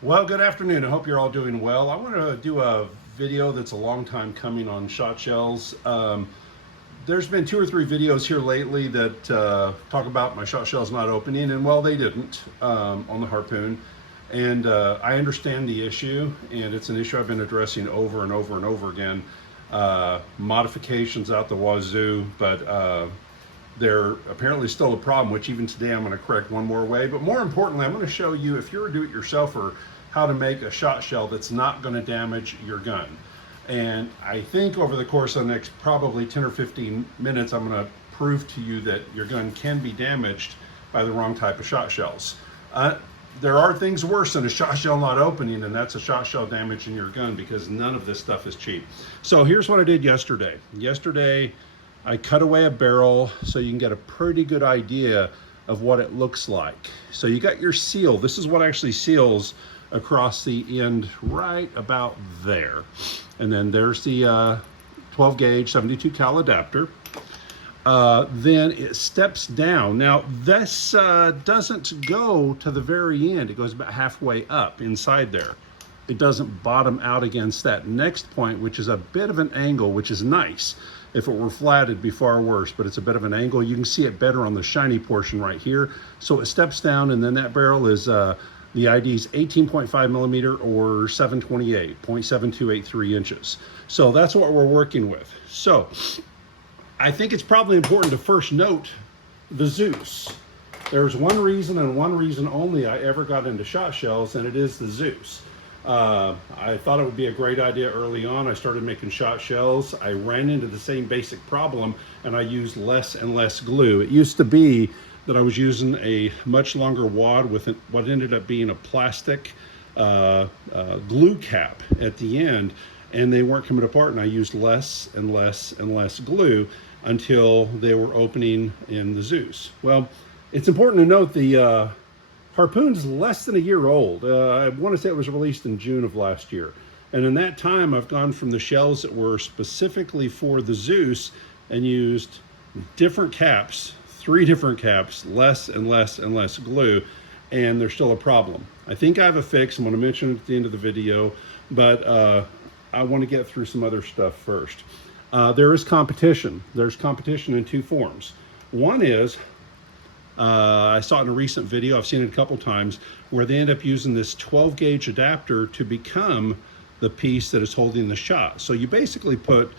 Well, good afternoon. I hope you're all doing well. I want to do a video that's a long time coming on shot shells. There's been 2 or 3 videos here lately that talk about my shot shells not opening, and well, they didn't on the Harpoon. And I understand the issue, and it's an issue I've been addressing over and over and over again. Modifications out the wazoo, but they're apparently still a problem, which even today I'm going to correct one more way. But more importantly, I'm going to show you, if you're a do-it-yourselfer, how to make a shot shell that's not going to damage your gun. And I think over the course of the next probably 10 or 15 minutes, I'm going to prove to you that your gun can be damaged by the wrong type of shot shells. There are things worse than a shot shell not opening, and that's a shot shell damaging your gun, because none of this stuff is cheap. So here's what I did yesterday. I cut away a barrel so you can get a pretty good idea of what it looks like. So you got your seal. This is what actually seals across the end right about there. And then there's the 12 gauge 72 cal adapter. Then it steps down. Now this doesn't go to the very end. It goes about halfway up inside there. It doesn't bottom out against that next point, which is a bit of an angle, which is nice. If it were flat, it'd be far worse, but it's a bit of an angle. You can see it better on the shiny portion right here. So it steps down, and then that barrel is, the ID is 18.5 millimeter or 728, 0.7283 inches. So that's what we're working with. So I think it's probably important to first note the Zeus. There's one reason and one reason only I ever got into shot shells, and it is the Zeus. I thought it would be a great idea early on. I started making shot shells. I ran into the same basic problem, and I used less and less glue. It used to be that I was using a much longer wad with what ended up being a plastic glue cap at the end, and they weren't coming apart, and I used less and less and less glue until they were opening in the Zeus. Well, it's important to note the Harpoon's less than a year old. I want to say it was released in June of last year. And in that time, I've gone from the shells that were specifically for the Zeus and used different caps, 3 different caps, less and less and less glue, and there's still a problem. I think I have a fix. I'm going to mention it at the end of the video, but I want to get through some other stuff first. There is competition. There's competition in 2 forms. One is, I saw it in a recent video, I've seen it a couple times, where they end up using this 12 gauge adapter to become the piece that is holding the shot. So you basically put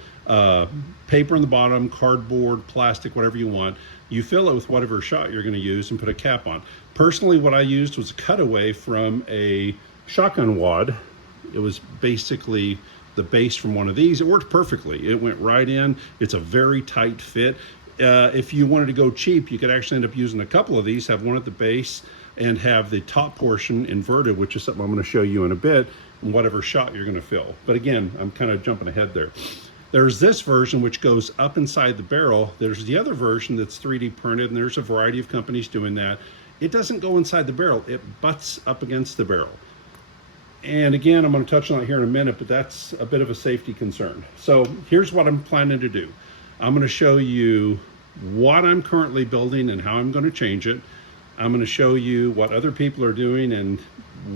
paper in the bottom, cardboard, plastic, whatever you want. You fill it with whatever shot you're going to use and put a cap on. Personally, what I used was a cutaway from a shotgun wad. It was basically the base from one of these. It worked perfectly. It went right in. It's a very tight fit. If you wanted to go cheap, you could actually end up using a couple of these, have one at the base and have the top portion inverted, which is something I'm going to show you in a bit, and whatever shot you're going to fill. But again, I'm kind of jumping ahead there. There's this version which goes up inside the barrel. There's the other version that's 3D printed, and there's a variety of companies doing that. It doesn't go inside the barrel. It butts up against the barrel. And again, I'm going to touch on it here in a minute, but that's a bit of a safety concern. So here's what I'm planning to do. I'm going to show you what I'm currently building and how I'm going to change it. I'm going to show you what other people are doing and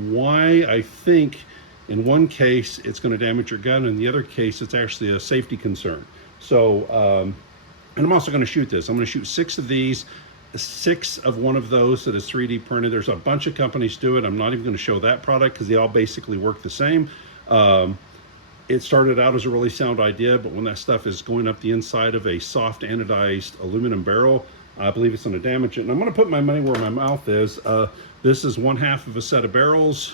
why I think in one case it's going to damage your gun, in the other case it's actually a safety concern. So, and I'm also going to shoot this. I'm going to shoot 6 of these, 6 of one of those that is 3D printed. There's a bunch of companies do it. I'm not even going to show that product because they all basically work the same. It started out as a really sound idea, but when that stuff is going up the inside of a soft anodized aluminum barrel, I believe it's going to damage it. And I'm going to put my money where my mouth is. This is 1/2 of a set of barrels,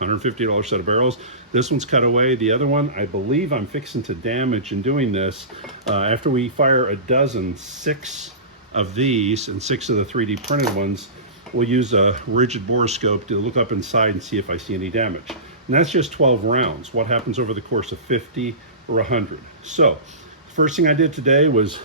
$150 set of barrels. This one's cut away. The other one, I believe I'm fixing to damage in doing this. After we fire a dozen, 6 of these and 6 of the 3D printed ones, we'll use a rigid borescope to look up inside and see if I see any damage. And that's just 12 rounds. What happens over the course of 50 or 100? So, first thing I did today was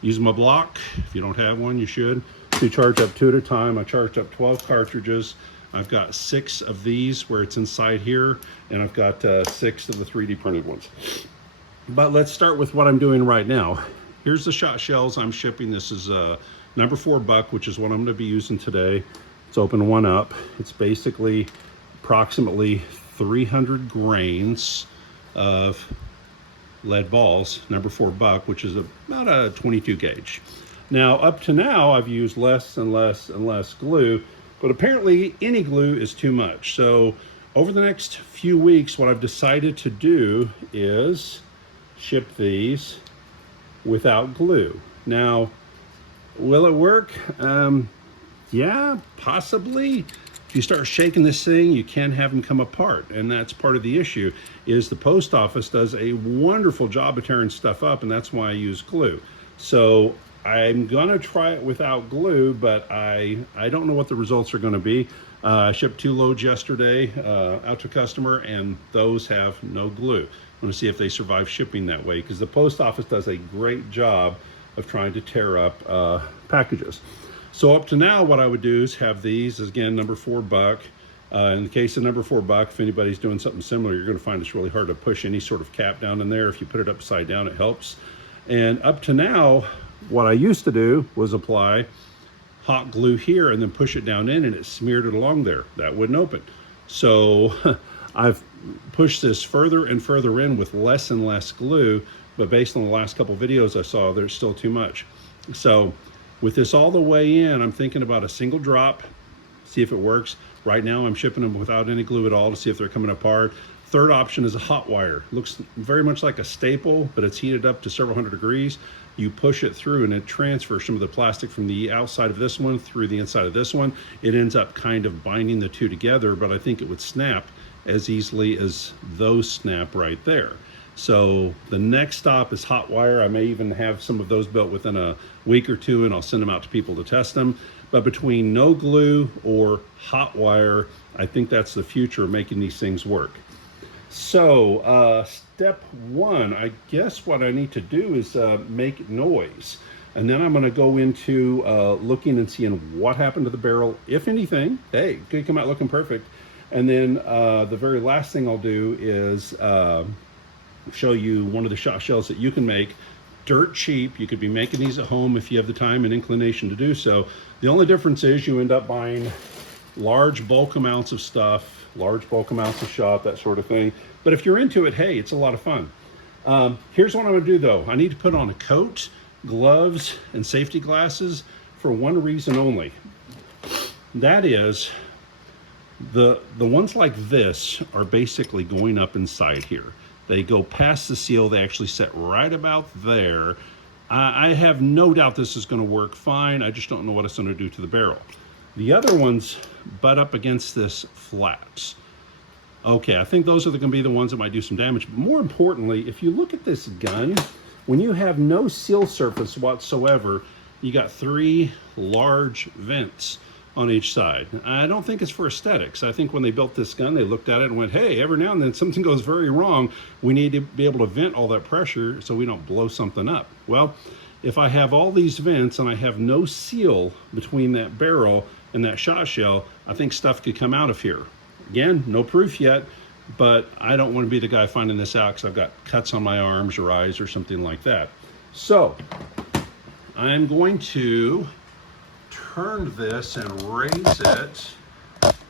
use my block. If you don't have one, you should. To charge up 2 at a time. I charged up 12 cartridges. I've got 6 of these where it's inside here, and I've got 6 of the 3D printed ones. But let's start with what I'm doing right now. Here's the shot shells I'm shipping. This is number 4 buck, which is what I'm going to be using today. Let's open one up. It's basically approximately 300 grains of lead balls, number 4 buck, which is about a 22 gauge. Now, up to now, I've used less and less and less glue, but apparently any glue is too much. So over the next few weeks, what I've decided to do is ship these without glue. Now, will it work? Yeah, possibly. If you start shaking this thing, you can have them come apart, and that's part of the issue. Is the post office does a wonderful job of tearing stuff up, and that's why I use glue. So I'm gonna try it without glue, but I don't know what the results are gonna be. I shipped 2 loads yesterday out to a customer, and those have no glue. I'm gonna see if they survive shipping that way, because the post office does a great job of trying to tear up packages. So up to now, what I would do is have these, again, number 4 buck. In the case of number 4 buck, if anybody's doing something similar, you're gonna find it's really hard to push any sort of cap down in there. If you put it upside down, it helps. And up to now, what I used to do was apply hot glue here and then push it down in, and it smeared it along there. That wouldn't open. So I've pushed this further and further in with less and less glue, but based on the last couple videos I saw, there's still too much. So with this all the way in, I'm thinking about a single drop, see if it works. Right now I'm shipping them without any glue at all to see if they're coming apart. Third option is a hot wire. Looks very much like a staple, but it's heated up to several hundred degrees. You push it through and it transfers some of the plastic from the outside of this one through the inside of this one. It ends up kind of binding the two together, but I think it would snap as easily as those snap right there. So the next stop is hot wire. I may even have some of those built within a week or two, and I'll send them out to people to test them. But between no glue or hot wire, I think that's the future of making these things work. So step 1, I guess what I need to do is make noise. And then I'm gonna go into looking and seeing what happened to the barrel, if anything. Hey, it could come out looking perfect. And then the very last thing I'll do is show you one of the shot shells that you can make dirt cheap. You could be making these at home if you have the time and inclination to do so. The only difference is you end up buying large bulk amounts of stuff, large bulk amounts of shot, that sort of thing. But if you're into it, hey, it's a lot of fun. Here's what I'm gonna do though. I need to put on a coat, gloves, and safety glasses for one reason only. That is, the ones like this are basically going up inside here. They go past the seal, they actually set right about there. I have no doubt this is gonna work fine. I just don't know what it's gonna do to the barrel. The other ones butt up against this flat. Okay, I think those are gonna be the ones that might do some damage. But more importantly, if you look at this gun, when you have no seal surface whatsoever, you got 3 large vents on each side. I don't think it's for aesthetics. I think when they built this gun, they looked at it and went, hey, every now and then something goes very wrong. We need to be able to vent all that pressure so we don't blow something up. Well, if I have all these vents and I have no seal between that barrel and that shot shell, I think stuff could come out of here. Again, no proof yet, but I don't want to be the guy finding this out because I've got cuts on my arms or eyes or something like that. So I'm going to turn this and raise it.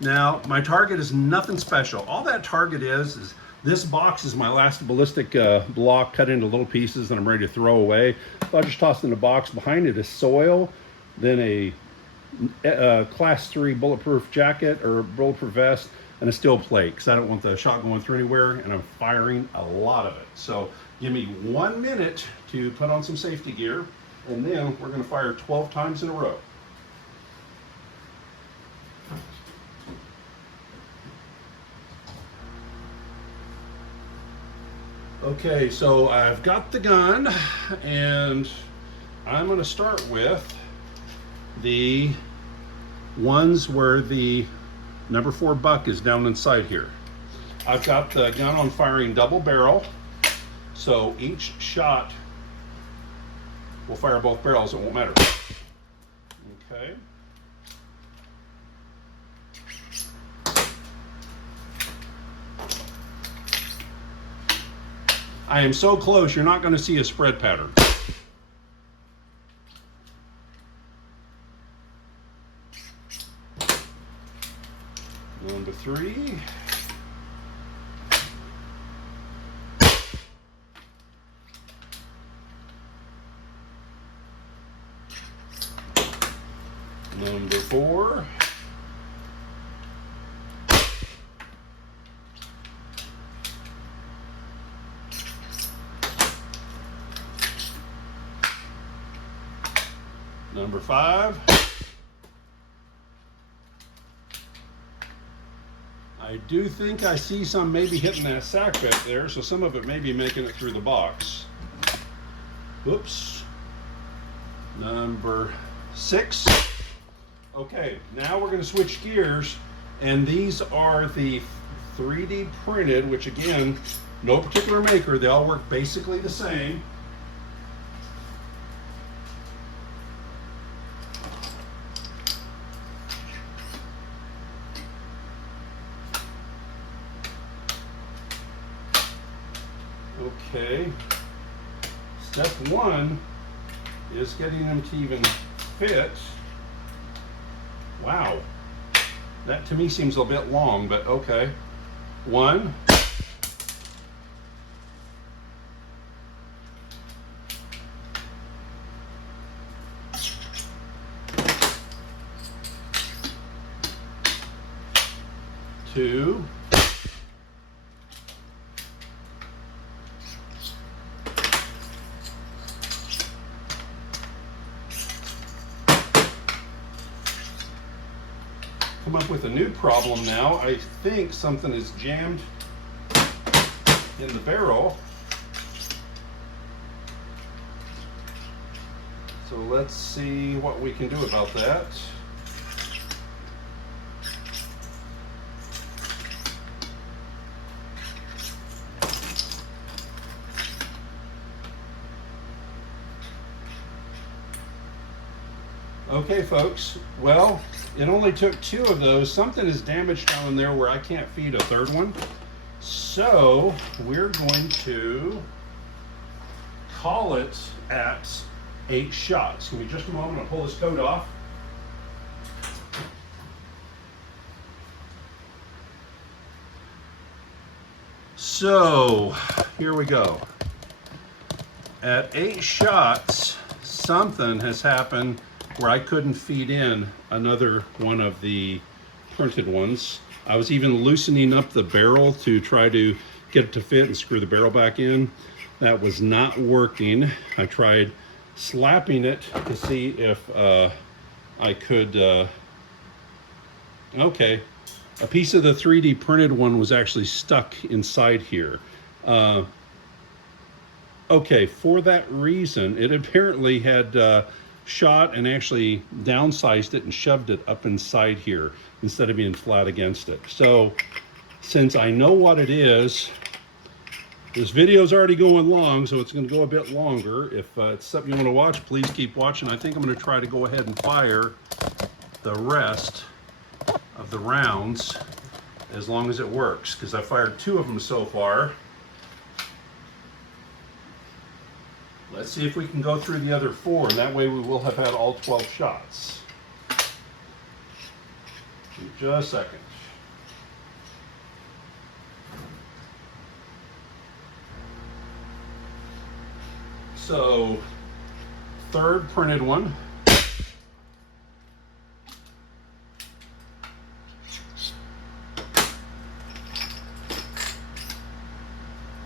Now, my target is nothing special. All that target is this box is my last ballistic block cut into little pieces that I'm ready to throw away. So I just tossed in a box. Behind it is soil, then a class 3 bulletproof jacket or bulletproof vest, and a steel plate because I don't want the shot going through anywhere, and I'm firing a lot of it. So give me 1 minute to put on some safety gear, and then we're going to fire 12 times in a row. Okay, so I've got the gun, and I'm going to start with the ones where the number 4 buck is down inside here. I've got the gun on firing double barrel, so each shot will fire both barrels, it won't matter. Okay. I am so close, you're not going to see a spread pattern. Number 3. Number 4. Number 5. I do think I see some maybe hitting that sack back there, so some of it may be making it through the box. Whoops. Number 6. Okay, now we're going to switch gears, and these are the 3D printed, which again, no particular maker, they all work basically the same. Okay, step 1 is getting them to even fit. Wow, that to me seems a bit long, but okay. 1, 2, 3. Come up with a new problem now. I think something is jammed in the barrel. So let's see what we can do about that. Okay, folks, well, it only took 2 of those. Something is damaged down in there where I can't feed a 3rd one. So we're going to call it at 8 shots. Give me just a moment, I'll pull this coat off. So here we go. At 8 shots, something has happened where I couldn't feed in another one of the printed ones. I was even loosening up the barrel to try to get it to fit and screw the barrel back in. That was not working. I tried slapping it to see if I could, okay. A piece of the 3D printed one was actually stuck inside here. Okay, for that reason, it apparently had shot and actually downsized it and shoved it up inside here instead of being flat against it. So since I know what it is, this video's already going long, so it's going to go a bit longer. If it's something you want to watch, please keep watching. I think I'm going to try to go ahead and fire the rest of the rounds as long as it works, because I fired 2 of them so far. Let's see if we can go through the other 4, and that way we will have had all 12 shots. In just a second. So, 3rd printed one.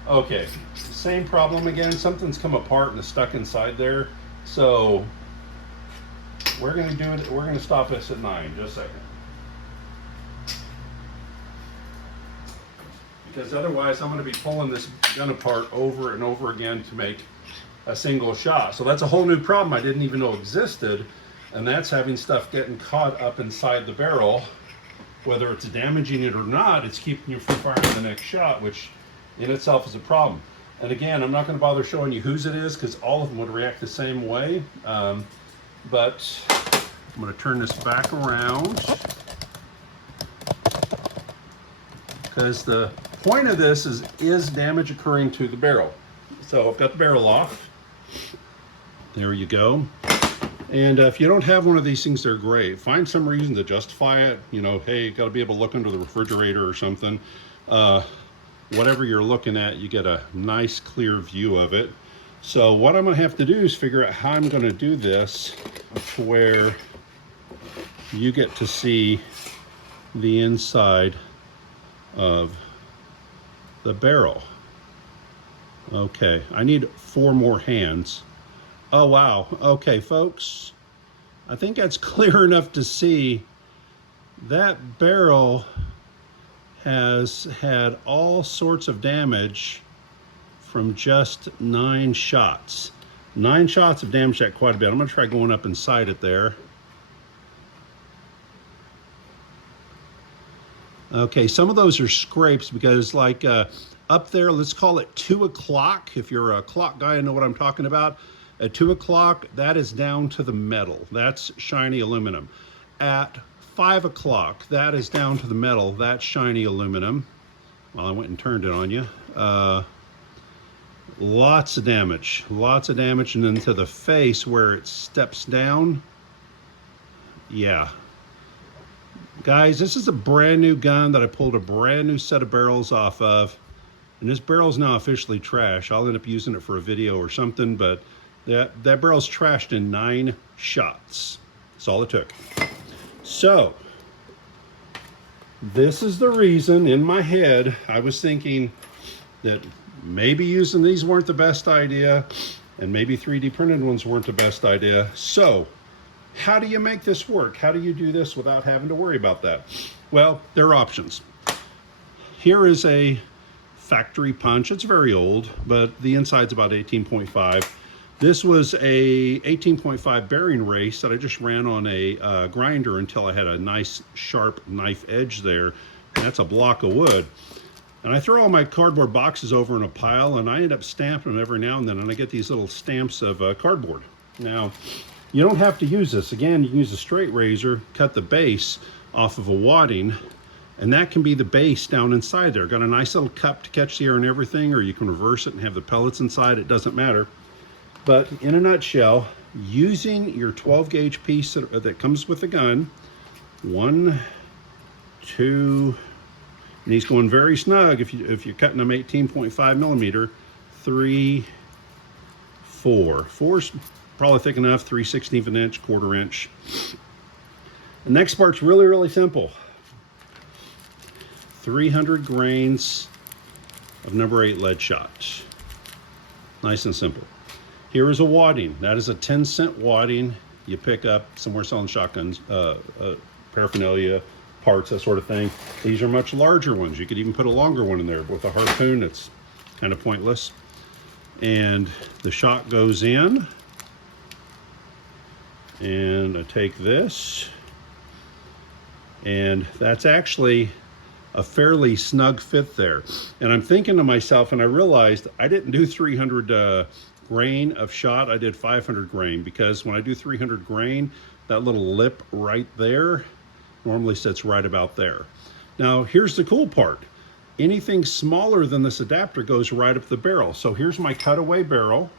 Okay, same problem again. Something's come apart and is stuck inside there. So we're going to do it. We're going to stop this at 9. Just a second. Because otherwise I'm going to be pulling this gun apart over and over again to make a single shot. So that's a whole new problem I didn't even know existed. And that's having stuff getting caught up inside the barrel. Whether it's damaging it or not, it's keeping you from firing the next shot, which in itself is a problem. And again, I'm not going to bother showing you whose it is because all of them would react the same way. But I'm going to turn this back around because the point of this is damage occurring to the barrel. So I've got the barrel off. There you go. And if you don't have one of these things, they're great. Find some reason to justify it. You know, hey, you got to be able to look under the refrigerator or something. Whatever you're looking at, you get a nice clear view of it. So what I'm going to have to do is figure out how I'm going to do this to where you get to see the inside of the barrel. Okay, I need 4 more hands. Oh wow, okay folks, I think that's clear enough to see that barrel has had all sorts of damage from just 9 shots. 9 shots have damaged that quite a bit. I'm gonna try going up inside it there. Okay, some of those are scrapes because like up there, let's call it 2 o'clock. If you're a clock guy, I know what I'm talking about. At 2 o'clock, that is down to the metal. That's shiny aluminum. At 5 o'clock, that is down to the metal. That's shiny aluminum. Well, I went and turned it on you. Lots of damage. Lots of damage. And then to the face where it steps down. Yeah. Guys, this is a brand new gun that I pulled a brand new set of barrels off of. And this barrel's now officially trash. I'll end up using it for a video or something, but that barrel's trashed in 9 shots. That's all it took. So, this is the reason in my head I was thinking that maybe using these weren't the best idea, and maybe 3D printed ones weren't the best idea. So, how do you make this work? How do you do this without having to worry about that? Well, there are options. Here is a factory punch. It's very old, but the inside's about 18.5. This was a 18.5 bearing race that I just ran on a grinder until I had a nice sharp knife edge there. And that's a block of wood. And I throw all my cardboard boxes over in a pile, and I end up stamping them every now and then, and I get these little stamps of cardboard. Now, you don't have to use this. Again, you can use a straight razor, cut the base off of a wadding, and that can be the base down inside there. Got a nice little cup to catch the air and everything, or you can reverse it and have the pellets inside. It doesn't matter. But in a nutshell, using your 12 gauge piece that comes with the gun, 1, 2, and he's going very snug if you're cutting them 18.5 millimeter, 3, 4. 4's probably thick enough, 3/16 of an inch, 1/4 inch. The next part's really, really simple. 300 grains of number 8 lead shot. Nice and simple. Here is a wadding. That is a 10-cent wadding you pick up somewhere selling shotguns, paraphernalia, parts, that sort of thing. These are much larger ones. You could even put a longer one in there. With a harpoon, it's kind of pointless. And the shot goes in. And I take this. And that's actually a fairly snug fit there. And I'm thinking to myself, and I realized I didn't do 300 grain of shot, I did 500 grain, because when I do 300 grain, that little lip right there normally sits right about there. Now, here's the cool part. Anything smaller than this adapter goes right up the barrel. So here's my cutaway barrel.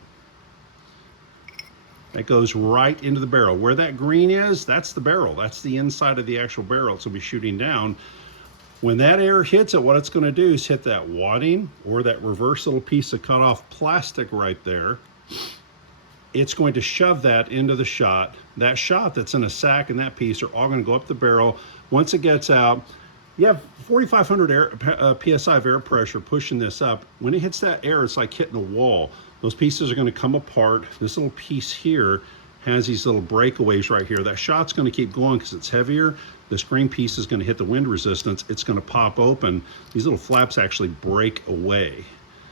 That goes right into the barrel. Where that green is, that's the barrel. That's the inside of the actual barrel. It's gonna be shooting down. When that air hits it, what it's going to do is hit that wadding or that reverse little piece of cut off plastic right there. It's going to shove that into the shot. That shot that's in a sack and that piece are all going to go up the barrel. Once it gets out, you have 4,500 PSI of air pressure pushing this up. When it hits that air, it's like hitting a wall. Those pieces are going to come apart. This little piece here has these little breakaways right here. That shot's going to keep going because it's heavier. This green piece is going to hit the wind resistance. It's going to pop open. These little flaps actually break away.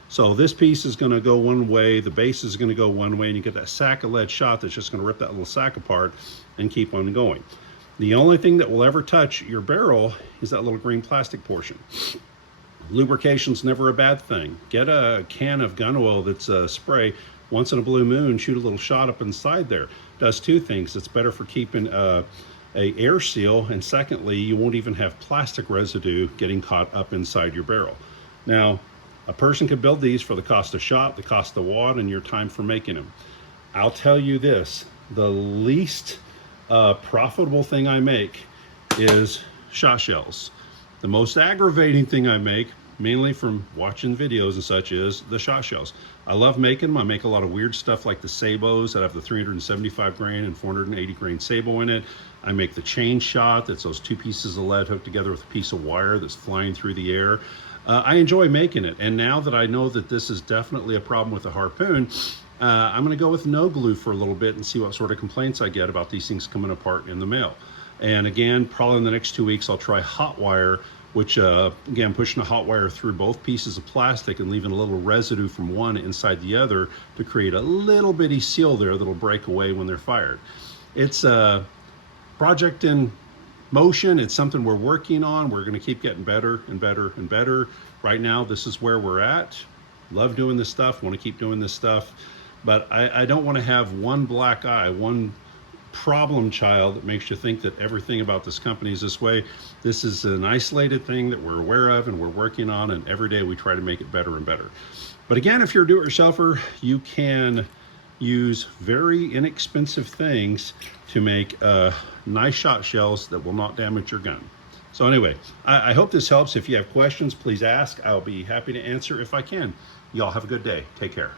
So this piece is going to go one way, the base is going to go one way, and you get that sack of lead shot that's just going to rip that little sack apart and keep on going. The only thing that will ever touch your barrel is that little green plastic portion. Lubrication's never a bad thing. Get a can of gun oil that's spray. Once in a blue moon, shoot a little shot up inside there. Does 2 things. It's better for keeping a air seal, and secondly, you won't even have plastic residue getting caught up inside your barrel. Now, a person could build these for the cost of shot, the cost of wad, and your time for making them. I'll tell you this, the least profitable thing I make is shot shells. The most aggravating thing I make, mainly from watching videos and such, is the shot shells. I love making them. I make a lot of weird stuff like the sabos that have the 375 grain and 480 grain sabo in it. I make the chain shot, that's those two pieces of lead hooked together with a piece of wire that's flying through the air. I enjoy making it, and now that I know that this is definitely a problem with the Harpoon, I'm going to go with no glue for a little bit and see what sort of complaints I get about these things coming apart in the mail. And again, probably in the next 2 weeks, I'll try hot wire, which again, pushing a hot wire through both pieces of plastic and leaving a little residue from one inside the other to create a little bitty seal there that'll break away when they're fired. It's a project in motion. It's something we're working on. We're going to keep getting better and better and better. Right now, this is where we're at. Love doing this stuff, want to keep doing this stuff, but I don't want to have one black eye, one problem child that makes you think that everything about this company is this way. This is an isolated thing that we're aware of and we're working on, and every day we try to make it better and better. But again, if you're a do-it-yourselfer, you can use very inexpensive things to make nice shot shells that will not damage your gun. So anyway, I hope this helps. If you have questions, please ask. I'll be happy to answer if I can. Y'all have a good day. Take care.